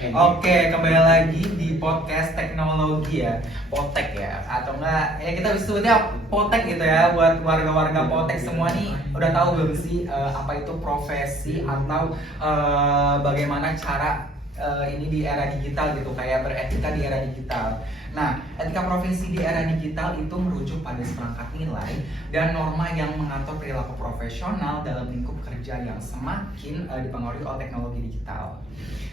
Oke, kembali lagi di podcast teknologi ya, Potek ya, atau enggak ya kita bisa sebutnya Potek gitu ya, buat warga-warga Potek semua nih udah tahu belum sih apa itu profesi atau bagaimana cara ini di era digital gitu, kayak beretika di era digital. Nah, etika profesi di era digital itu merujuk pada seperangkat nilai dan norma yang mengatur perilaku profesional dalam lingkup kerja yang semakin dipengaruhi oleh teknologi digital.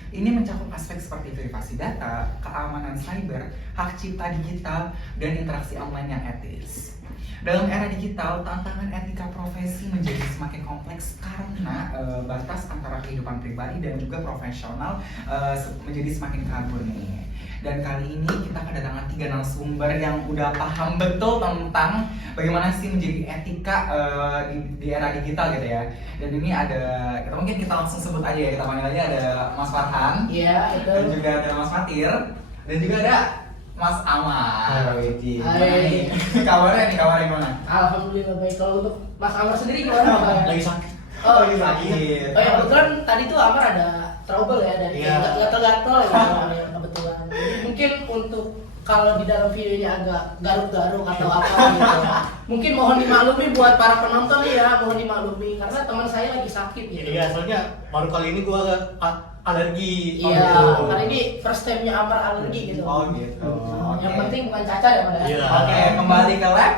Ini mencakup aspek seperti privasi data, keamanan cyber, hak cipta digital, dan interaksi online yang etis. Dalam era digital, tantangan etika profesi menjadi semakin kompleks karena batas antara kehidupan pribadi dan juga profesional menjadi semakin kabur nih. Dan kali ini kita kedatangan 3 narasumber yang udah paham betul tentang bagaimana sih menjadi etika di era digital gitu ya. Dan ini ada, kita langsung sebut aja ya, kita panggil aja, ada Mas Farhan. Iya, itu. Dan juga ada Mas Fatir. Dan juga ada Mas Amar. Gimana nih? Kabarnya gimana? Alhamdulillah baik. Kalau untuk Mas Amar sendiri gimana? Lagi sakit. Lagi sakit. Oh ya, kebetulan tadi tuh Amar ada trouble ya dari gatal-gatal ya kebetulan. Jadi mungkin untuk kalau di dalam videonya agak garuk-garuk atau apa gitu. Mungkin mohon dimaklumi buat para penonton ya, mohon dimaklumi karena teman saya lagi sakit gitu. Iya, soalnya baru kali ini gua alergi. Iya, karena ini first time-nya Amar alergi gitu. Oh gitu. Yang penting bukan cacar ya, Pak. Iya. Oke, kembali ke lab.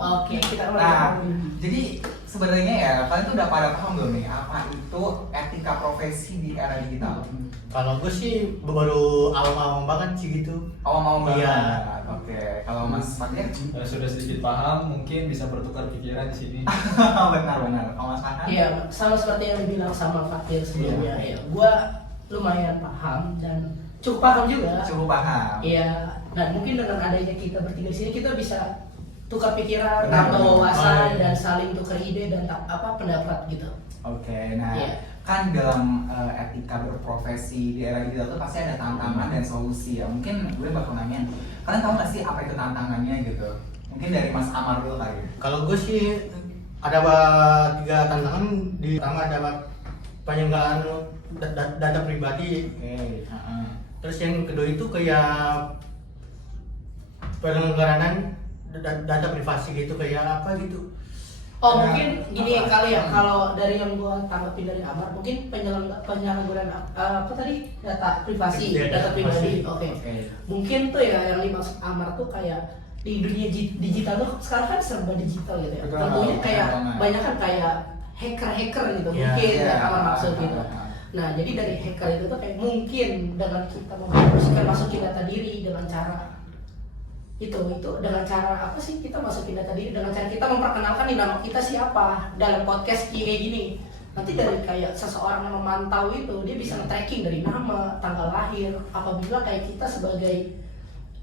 Oke, kita kembali. Nah, jadi sebenarnya ya kalian tuh udah pada paham belum nih apa itu etika profesi di era digital? Kalau gue sih baru awam-awam banget sih gitu. Mau banget. Iya. Oke, kalau Mas Fatir? Sudah sedikit paham, mungkin bisa bertukar pikiran di sini. Benar. Kalau Mas Farhan? Iya, sama seperti yang dibilang sama Fatir sebelumnya. Ya, gua lumayan paham dan cukup paham juga. Cukup paham. Iya, dan mungkin dengan adanya kita bertiga di sini kita bisa tukar pikiran, Benar. tambah wawasan Iya. dan saling tukar ide dan pendapat gitu. Oke, nah Iya. kan dalam etika berprofesi di era digital itu pasti ada tantangan dan solusi ya. Mungkin gue bakal nanya, kalian tahu nggak sih apa itu tantangannya gitu? Mungkin dari Mas Amar dulu kali. Kalau gue sih ada 3 tantangan. Di pertama adalah penyelenggaraan data pribadi. Oke. Terus yang kedua itu kayak penyelenggaraan data privasi gitu, kayak apa gitu. Oh, Nah, mungkin gini apa? kali ya, kalau dari yang gua tanggapin dari Amar, mungkin penyalahgunaan apa tadi, data privasi, Iya, data data pribadi. privasi. Oke. Oke. Mungkin tuh ya yang dimaksud Amar tuh kayak di dunia digital tuh sekarang kan serba digital gitu ya. Betul. Tentunya kayak Betul. banyak kan kayak hacker gitu, Iya, mungkin Iya. yang Amar maksud gitu. Nah, jadi dari hacker itu tuh kayak mungkin dengan kita mempromosikan masukin data diri dengan cara itu dengan cara apa sih, kita masukin data diri dengan cara kita memperkenalkan nih nama kita siapa dalam podcast kayak gini. Nanti dari kayak seseorang yang memantau itu dia bisa nge-tracking dari nama, tanggal lahir. Apabila kayak kita sebagai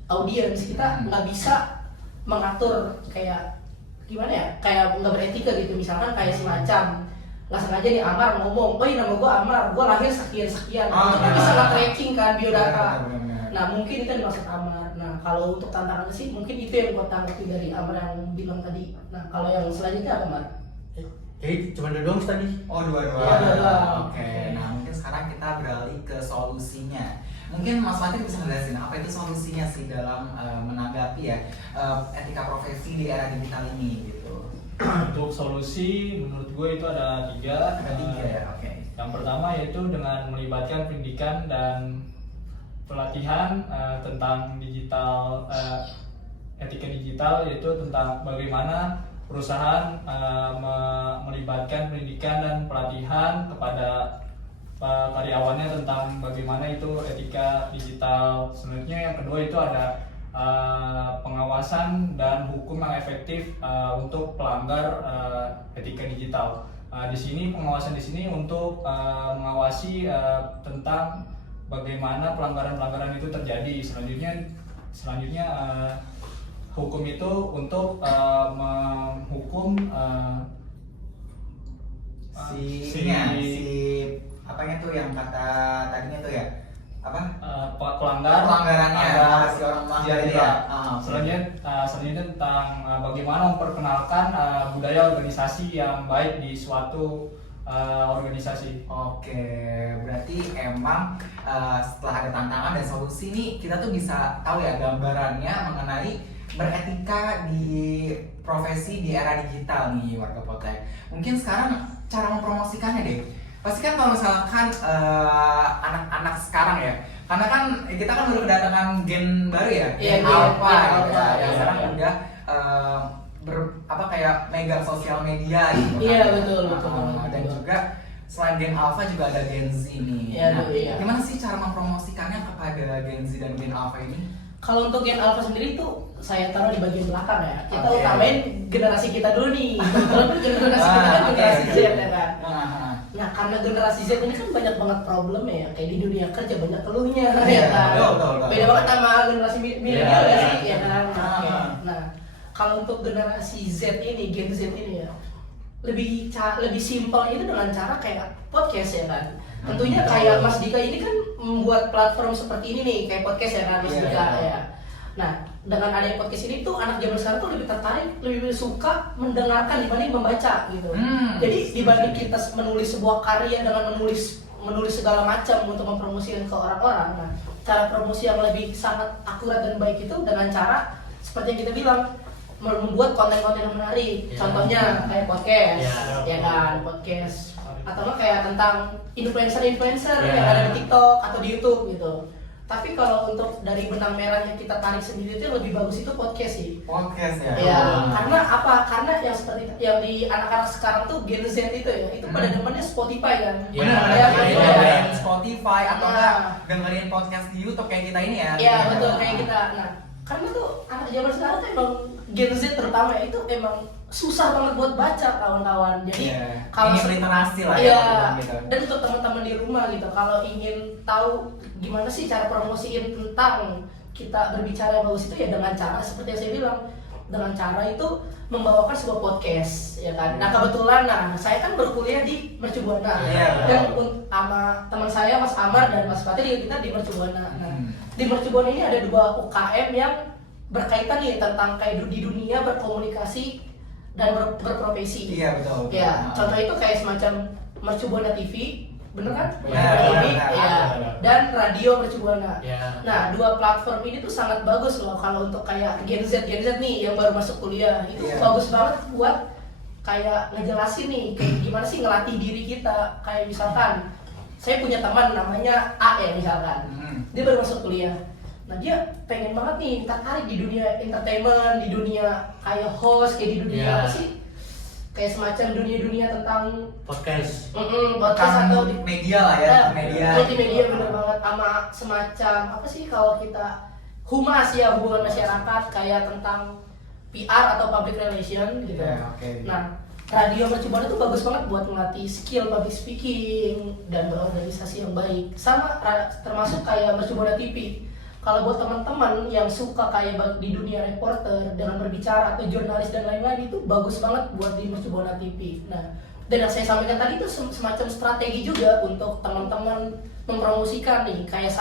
audiens kita nggak bisa mengatur kayak gimana ya, kayak nggak beretika gitu, misalkan kayak semacam langsung aja nih Amar ngomong, oh iya nama gue Amar, gue lahir sekian, kita bisa nge-tracking kan biodata. Nah, mungkin itu yang dimaksud Amar. Nah, kalau untuk tantangannya sih mungkin itu yang gue tanggapi dari Amar yang bilang tadi. Nah, kalau yang selanjutnya apa, Amar? Jadi cuma ada doang tadi. Oh, dua-dua. Iya, dua-dua. Oke, nah mungkin sekarang kita beralih ke solusinya. Mungkin Mas Fatir bisa ngejelasin apa itu solusinya sih dalam menanggapi ya etika profesi di era digital ini gitu. Untuk solusi, menurut gue itu ada 3. Ada 3 ya, oke. Yang pertama yaitu dengan melibatkan pendidikan dan pelatihan tentang digital, etika digital, yaitu tentang bagaimana perusahaan melibatkan pendidikan dan pelatihan kepada karyawannya tentang bagaimana itu etika digital. Selanjutnya yang kedua itu ada pengawasan dan hukum yang efektif untuk pelanggar etika digital. Di sini pengawasan di sini untuk mengawasi tentang bagaimana pelanggaran-pelanggaran itu terjadi. Selanjutnya hukum itu untuk menghukum si apanya tuh yang kata tadinya tuh ya apa pelanggarannya si orang melanggar ya. Selanjutnya tentang bagaimana memperkenalkan budaya organisasi yang baik di suatu organisasi. Oke, berarti emang setelah ada tantangan dan solusi nih, kita tuh bisa tahu ya gambarannya mengenai beretika di profesi di era digital nih warga Potek. Mungkin sekarang cara mempromosikannya deh. Pasti kan kalau misalkan anak-anak sekarang ya, karena kan kita kan baru kedatangan gen baru ya, gen Alpha gitu ya, yang sekarang udah kayak megang sosial media gitu. Iya, betul. Dan juga selain gen Alpha juga ada Gen Z nih. Iya, Nah, iya. gimana sih cara mempromosikannya kepada Gen Z dan Gen Alpha ini? Kalau untuk Gen Alpha sendiri tuh saya taruh di bagian belakang ya. Kita Oke. utamain generasi kita dulu nih. Kebetulan kan generasi kita kan generasi Z ya kan. Nah, karena generasi Z ini kan banyak banget problem ya, kayak di dunia kerja banyak keluhnya ya kan. Betul. Beda banget sama generasi milenial Iya, ya iya. sih ya kan. Oke. Ah. Nah, kalau untuk generasi Z ini, Gen Z ini ya, lebih simpel itu dengan cara kayak podcast ya kan. Tentunya Betul. kayak Mas Dika ini kan membuat platform seperti ini nih, kayak podcast ya kan Mas Iya, Dika iya. ya. Nah, dengan adanya podcast ini tuh anak zaman sekarang tuh lebih tertarik, lebih suka mendengarkan dibanding membaca gitu. Jadi dibanding kita menulis sebuah karya dengan menulis segala macam untuk mempromosikan ke orang-orang, nah cara promosi yang lebih sangat akurat dan baik itu dengan cara seperti yang kita bilang, membuat konten-konten yang menarik. Ya. Contohnya kayak podcast, Ya. ya kan, podcast. Atau nggak kayak tentang influencer Ya. yang ada di TikTok atau di YouTube gitu. Tapi kalau untuk dari benang merah yang kita tarik sendiri itu yang lebih bagus itu podcast sih. Podcast ya. Ya, karena apa? Karena yang seperti yang di anak-anak sekarang tuh Gen Z itu ya, itu pada demennya Spotify kan. Ya, Benar, betul. dengerin Spotify atau Nah. enggak dengerin podcast di YouTube kayak kita ini ya. Iya betul kayak kita. Nah, karena tuh anak zaman sekarang tuh emang Gen Z terutama ya, itu emang susah banget buat baca kawan-kawan. Jadi Iya. kalau Ingin literasi lah ya, iya, gitu. dan untuk teman-teman di rumah gitu, kalau ingin tahu gimana sih cara promosiin tentang kita berbicara yang bagus itu ya dengan cara seperti yang saya bilang, dengan cara itu membawakan sebuah podcast ya kan. Nah kebetulan saya kan berkuliah di Mercubuana Iya, dan betul. sama teman saya Mas Amar dan Mas Fatih juga kita di Mercubuana. Nah Hmm. di Mercubuana ini ada 2 UKM yang berkaitan nih tentang kayak di dunia berkomunikasi dan berprofesi. Iya betul. Ya, contoh itu kayak semacam Mercubuana TV, bener kan? Benar, TV, benar, ya, benar. dan Radio Mercubuana. Ya. Nah, 2 platform ini tuh sangat bagus loh kalau untuk kayak Gen Z nih yang baru masuk kuliah. Itu Iya. bagus banget buat kayak ngejelasin nih kayak gimana sih ngelatih diri kita. Kayak misalkan saya punya teman namanya A ya misalkan. Dia baru masuk kuliah. Nah dia pengen banget nih tertarik di dunia entertainment, di dunia kayak host, kayak di dunia Iya. apa sih? Kayak semacam dunia-dunia tentang Podcast. podcast atau di media lah ya, media. multimedia bener banget, sama semacam apa sih kalau kita humas ya, hubungan masyarakat kayak tentang PR atau public relation gitu. Iya, oke. Nah, Radio Mercubuana itu bagus banget buat melatih skill public speaking dan berorganisasi yang baik. Sama termasuk kayak Mercubuana TV. Kalau buat teman-teman yang suka kayak di dunia reporter dengan berbicara atau jurnalis dan lain-lain, itu bagus banget buat di Mercubuana TV. Nah, dan yang saya sampaikan tadi itu semacam strategi juga untuk teman-teman mempromosikan nih. Kayak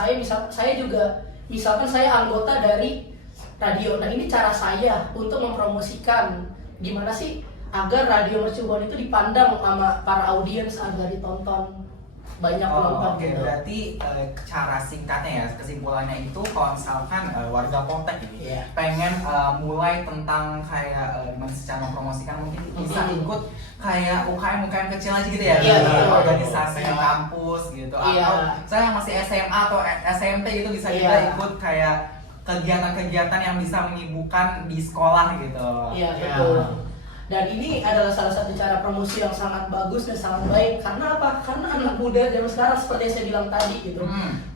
saya juga misalkan saya anggota dari radio. Nah, ini cara saya untuk mempromosikan gimana sih agar Radio Mercubuana itu dipandang sama para audiens agar ditonton banyak penonton Oke, gitu. berarti cara singkatnya ya, kesimpulannya itu kalau misalkan warga Potek ini Iya. pengen mulai tentang kayak gimana sih cara mempromosikan, mungkin bisa Mhm. ikut kayak UKM kecil aja gitu ya, Iya, di betul. organisasi Iya. kampus gitu, Iya. atau saya yang masih SMA atau SMP gitu bisa Iya. juga ikut kayak kegiatan-kegiatan yang bisa menyibukkan di sekolah gitu. Iya, Ya. betul. Dan ini adalah salah satu cara promosi yang sangat bagus dan sangat baik. Karena apa? Karena anak muda zaman sekarang seperti yang saya bilang tadi gitu,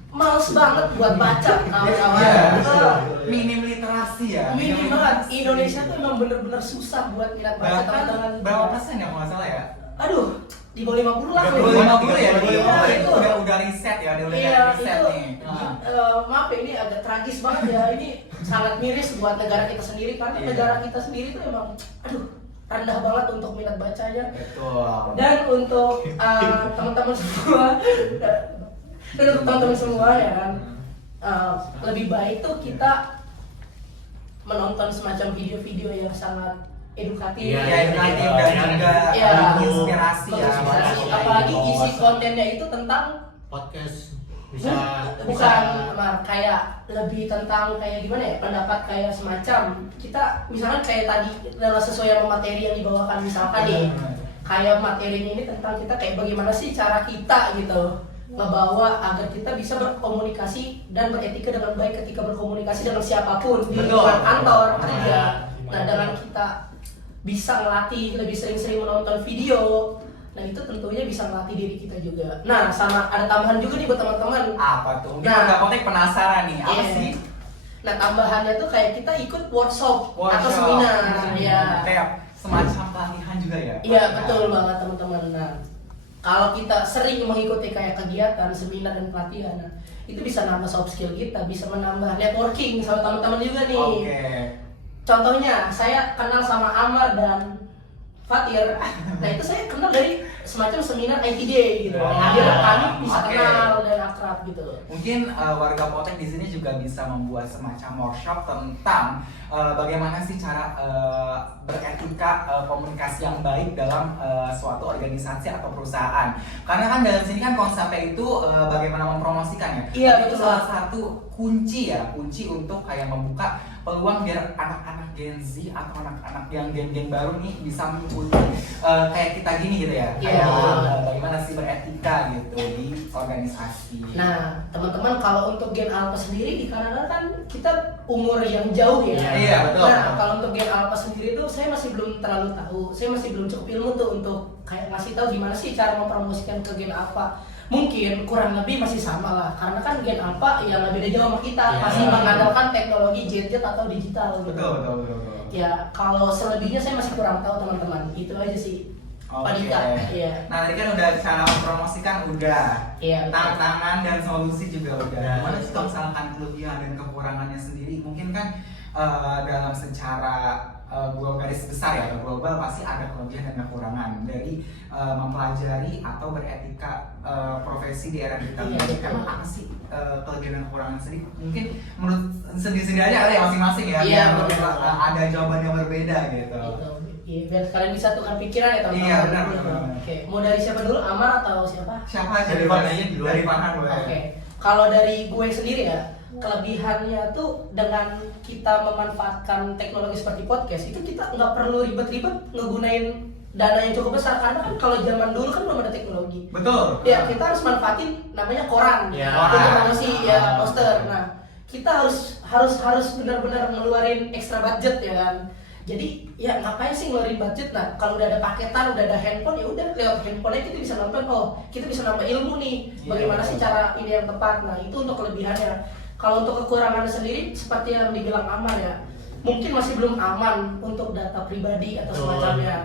males banget buat baca kawan-kawan. Iya, Betul. minim literasi ya. Minim banget. Indonesia tuh emang bener-bener susah buat minat baca teman-teman. Berapa persen ya kalau nggak salah ya? Aduh, di bawah 50 lah. 50 ya, Iya, itu. udah riset ya, udah Iya, riset itu nih. maaf ya, ini agak tragis banget ya. Ini sangat miris buat negara kita sendiri karena Iya. negara kita sendiri tuh emang aduh rendah banget untuk minat bacanya. Betul. Dan untuk teman-teman semua dan untuk teman-teman semua ya kan, lebih baik tuh kita menonton semacam video-video yang sangat edukatif, Iya, Ya edukatif dan juga Iya. inspirasi ya. menginspirasi. Iya, Apalagi iya, isi iya. kontennya itu tentang Podcast bisa bukan kayak lebih tentang kayak gimana ya, pendapat kayak semacam kita misalkan kayak tadi adalah sesuai sama materi yang dibawakan misalkan nih, kayak materinya ini tentang kita kayak bagaimana sih cara kita gitu ngebawa agar kita bisa berkomunikasi dan beretika dengan baik ketika berkomunikasi dengan siapapun di Betul. lingkungan kantor Ah, kerja. Nah gimana? dengan kita bisa ngelatih lebih sering-sering menonton video, nah itu tentunya bisa ngelatih diri kita juga. Nah sama ada tambahan juga nih buat teman-teman. Apa tuh? Mungkin Nah. warga Potek penasaran nih, apa Iya. sih? Nah tambahannya tuh kayak kita ikut workshop atau seminar, ya. Kayak semacam pelatihan juga ya? Iya betul banget teman-teman. Nah kalau kita sering mengikuti kayak kegiatan, seminar dan pelatihan, nah, itu bisa nambah soft skill kita, bisa menambah networking sama teman-teman juga nih. Oke. Contohnya saya kenal sama Amar dan Fatir. Nah itu saya kenal dari semacam seminar IT Day gitu. Oh, Akhirnya kami bisa oke. kenal dan akrab gitu. Mungkin warga Potek di sini juga bisa membuat semacam workshop tentang bagaimana sih cara beretika komunikasi yang baik dalam suatu organisasi atau perusahaan. Karena kan dalam sini kan konsepnya itu bagaimana mempromosikan ya. Iya, Itu betul. salah satu kunci untuk kayak membuka peluang biar anak-anak Gen Z atau anak-anak yang gen-gen baru nih bisa mengikuti kayak kita gini gitu ya. Iya, Kayak betul. bagaimana sih beretika gitu di organisasi. Nah, teman-teman kalau untuk Gen Alpha sendiri di Kanada kan kita umur yang jauh ya. Iya, betul. Nah, kalau untuk Gen Alpha sendiri tuh saya masih belum terlalu tahu. Saya masih belum cukup ilmu tuh untuk kayak ngasih tahu gimana sih cara mempromosikan ke Gen Alpha. Mungkin kurang lebih masih sama lah, karena kan Gen Alpha yang lebih jauh sama kita, Iya. masih mengandalkan teknologi gadget atau digital gitu. Betul. Ya, kalau selebihnya saya masih kurang tahu teman-teman. Itu aja sih. Pak Oke. Dika, iya. Nah tadi kan udah cara mempromosikan udah, Iya, betul. tantangan dan solusi juga udah. Ya, Gimana sih betul. kalau misalkan kelebihan dan kekurangannya sendiri? Mungkin kan dalam secara garis besar ya, global pasti ada kelebihan dan kekurangan dari mempelajari atau beretika profesi di era digital. Iya, betul. Emang apa sih kelebihan dan kekurangan sendiri? Mungkin menurut sendiri-sendiri aja kali ya masing-masing ya, Iya, biar betul. ada jawaban yang berbeda gitu. Gitu. Iya, biar kalian bisa tukar pikiran ya teman-teman. Iya, benar. Oke, mau dari siapa dulu? Amar atau siapa? Siapa aja Dari mana aja dulu? Dari mana boleh? Oke, kalau dari gue sendiri ya, kelebihannya tuh dengan kita memanfaatkan teknologi seperti podcast itu kita nggak perlu ribet-ribet ngegunain dana yang cukup besar, karena kan kalau zaman dulu kan belum ada teknologi. Betul. Ya kita harus manfaatin namanya koran Ya. untuk promosi ya poster. Nah kita harus benar-benar ngeluarin ekstra budget ya kan. Jadi ya ngapain sih ngeluarin budget? Nah kalau udah ada paketan, udah ada handphone, ya udah lewat handphone kita bisa nonton. Oh kita bisa nambah ilmu nih. Iya, Bagaimana sih betul. cara ini yang tepat? Nah itu untuk kelebihannya. Kalau untuk kekurangannya sendiri seperti yang dibilang Aman ya, mungkin masih belum aman untuk data pribadi atau Betul. semacamnya.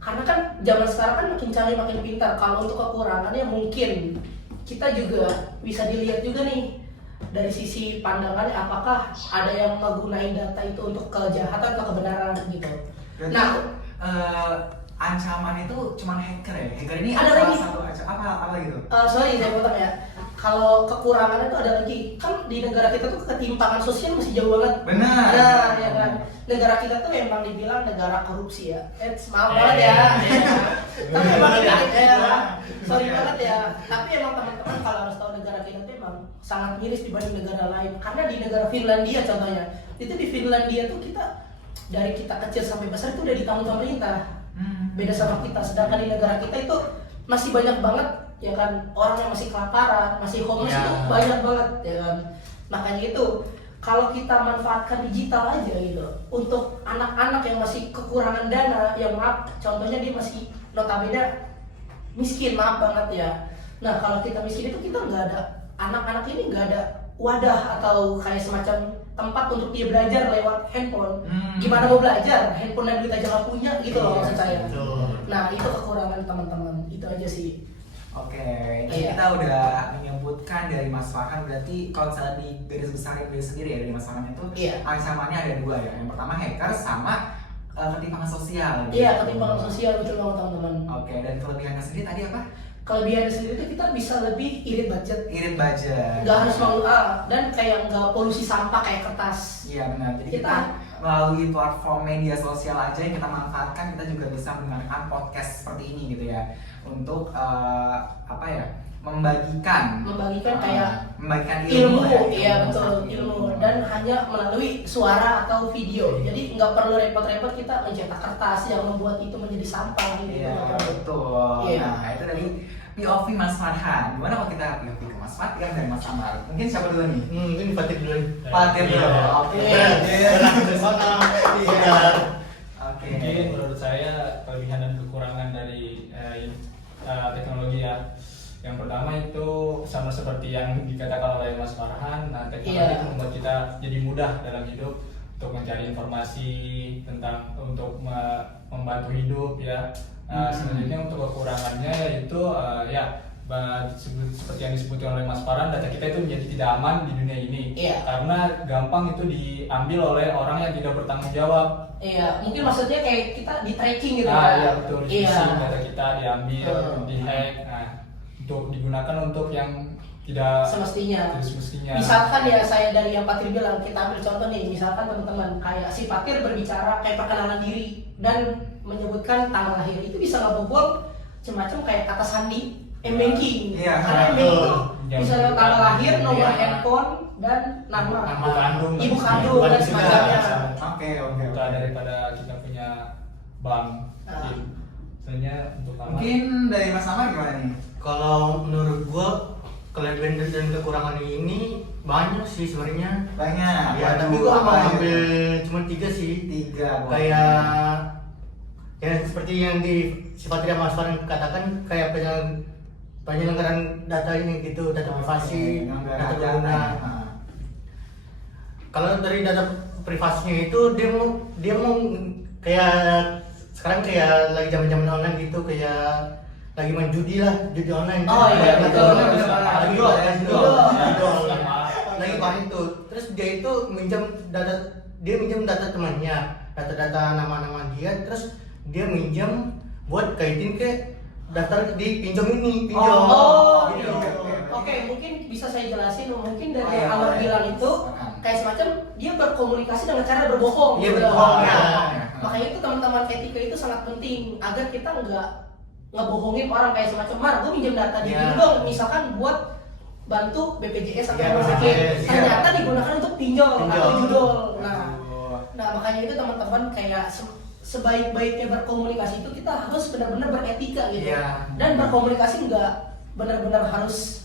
Karena kan zaman sekarang kan makin canggih makin pintar. Kalau untuk kekurangannya mungkin kita juga bisa dilihat juga nih dari sisi pandangannya, apakah ada yang menggunakan data itu untuk kejahatan atau kebenaran gitu. Berarti Nah, ancaman itu cuma hacker ya? Hacker ini Ada salah lagi. satu apa gitu? sorry saya potong ya. Kalau kekurangannya tuh ada lagi, kan di negara kita tuh ketimpangan sosial masih jauh banget. Benar. Nah, ya kan. Negara kita tuh emang dibilang negara korupsi ya. Maaf banget ya. Tapi emang sorry banget ya. Tapi emang teman-teman kalau harus tahu negara kita tuh emang sangat miris dibanding negara lain. Karena di negara Finlandia contohnya, itu di Finlandia tuh kita dari kita kecil sampai besar itu udah ditanggung pemerintah. Beda sama kita. Sedangkan di negara kita itu masih banyak banget ya kan orang yang masih kelaparan, masih homeless Ya. itu banyak banget ya kan. Makanya itu kalau kita manfaatkan digital aja gitu untuk anak-anak yang masih kekurangan dana, yang maaf contohnya dia masih notabene miskin, maaf banget ya. Nah kalau kita miskin itu kita nggak ada, anak-anak ini nggak ada wadah atau kayak semacam tempat untuk dia belajar lewat handphone. Gimana mau belajar? Handphone dan duit aja nggak punya gitu loh maksud saya. Betul. Nah itu kekurangan teman-teman, itu aja sih. Oke, ini Iya. kita udah menyebutkan dari Mas Farhan, berarti kalau misalnya di garis besarin diri sendiri ya dari Mas Farhan itu Iya. ancamannya ada dua ya. Yang pertama hacker sama ketimpangan sosial. Iya ketimpangan sosial betul banget teman-teman. Oke, dan kelebihannya sendiri tadi apa? kelebihannya sendiri itu kita bisa lebih irit budget, nggak harus dan kayak nggak polusi sampah kayak kertas. Iya benar. Jadi kita melalui platform media sosial aja yang kita manfaatkan, kita juga bisa mendengarkan podcast seperti ini gitu ya, untuk membagikan kayak ilmu ilmu, ya, iya betul, ilmu, dan hanya melalui suara atau video. Jadi nggak perlu repot-repot kita mencetak kertas yang membuat itu menjadi sampah gitu. Iya betul. Iya. Nah itu dari POV Mas Farhan. Gimana kalau kita POV ke Mas Fatir dan Mas Amar? Mungkin siapa dulu nih? Mungkin Fatir dulu. Fatir dulu. Iya. Oke. Iya. Oke. Mungkin menurut saya kelebihan dan kekurangan dari teknologi ya. Yang pertama itu sama seperti yang dikatakan oleh Mas Farhan, nah teknologi membuat kita jadi mudah dalam hidup untuk mencari informasi tentang untuk membantu hidup ya. Selanjutnya untuk kekurangannya yaitu seperti yang disebutkan oleh Mas Farhan, data kita itu menjadi tidak aman di dunia ini karena gampang itu diambil oleh orang yang tidak bertanggung jawab. Iya, mungkin maksudnya kayak kita di tracking gitu Iya betul, Iya. data kita diambil, dihack, untuk digunakan untuk yang tidak semestinya. Misalkan ya saya dari yang Fatir bilang, kita ambil contoh nih, misalkan teman-teman kayak si Fatir berbicara kayak perkenalan diri dan menyebutkan tanggal lahir, itu bisa ngebobol macam-macam kayak kata sandi, m-banking. Iya. Karena m-banking itu Iya. bisa lewat tanggal lahir, nomor Iya. handphone dan nama ibu Iya. kandung dan semacamnya. Oke. Buka daripada kita punya bank. Ah. Sebenarnya untuk Mungkin dari Mas Amar gimana nih? Kalau menurut gua kelebihan dan kekurangan ini banyak sih sebenarnya. Banyak. Ya, Waduh, tapi gua apa mau aja? ambil cuma 3 sih. 3. Kayak ya seperti yang si Fatria Mas Farhan katakan, kayak penyelenggaraan data ini gitu, data privasi, data pengguna. Kalau dari data privasinya itu dia mau kayak sekarang kayak lagi zaman online gitu, kayak lagi main judi online. Oh iya, betul. Lagi Betul. lagi paling itu. Terus dia itu minjam data temannya, data nama-nama dia, terus dia minjam buat kaitin ke daftar di pinjol ini. Oh, gitu. Oke, mungkin bisa saya jelasin. Mungkin Oh, dari iya, yang Amar boleh. bilang itu kayak semacam dia berkomunikasi dengan cara berbohong. Iya, gitu. berbohong, ya. Makanya itu teman-teman etika itu sangat penting agar kita nggak ngebohongin orang kayak semacam, Mar, gue minjem data di Iya. dong, misalkan buat bantu BPJS atau Iya, rumah sakit, BPJS, iya. ternyata digunakan untuk pinjol atau Pinjol. judol. Nah makanya itu teman-teman kayak sebaik-baiknya berkomunikasi itu kita harus benar-benar beretika gitu. Iya. Dan berkomunikasi nggak benar-benar harus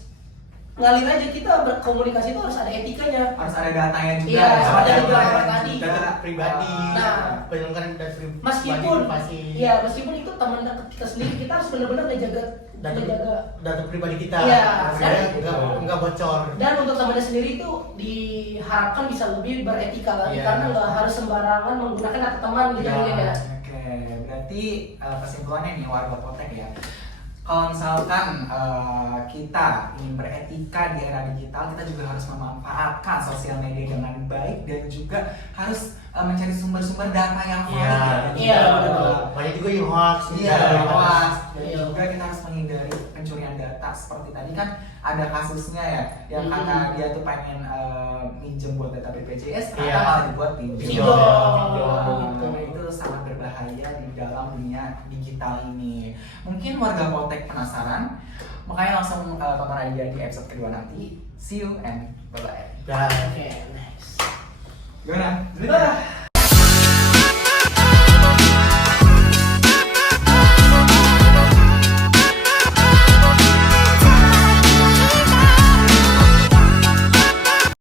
ngalir aja, kita berkomunikasi itu harus ada etikanya. Harus ada datanya juga. Iya, ya. sama ada Data- beberapa tadi. Data pribadi, Nah. penyelenggaraan data pribadi, privasi. Meskipun itu teman dekat kita sendiri, kita harus benar-benar menjaga data pribadi kita. Iya. Supaya nggak bocor. dan untuk temannya sendiri itu diharapkan bisa lebih beretika lagi, Iya. karena nggak harus sembarangan menggunakan data teman gitu Iya. mungkin ya. Oke, berarti kesimpulannya nih warga Potek ya. Kalau misalkan kita ingin beretika di era digital, kita juga harus memanfaatkan sosial media dengan baik dan juga harus mencari sumber-sumber data yang valid. Iya, betul. Banyak juga yang hoax. Iya, hoax. Dan Iya. juga kita harus menghindari pencurian data. Seperti tadi kan ada kasusnya ya, yang kata dia tuh pengen minjem buat data BPJS, ternyata Iya. malah dibuat pinjol. Pinjol. Nah, itu sangat berbahaya di dalam dunia digital ini. Mungkin warga Potek penasaran, makanya langsung tonton aja di episode kedua nanti. See you and bye-bye. Dan Oke, nice. Gimana? Ah,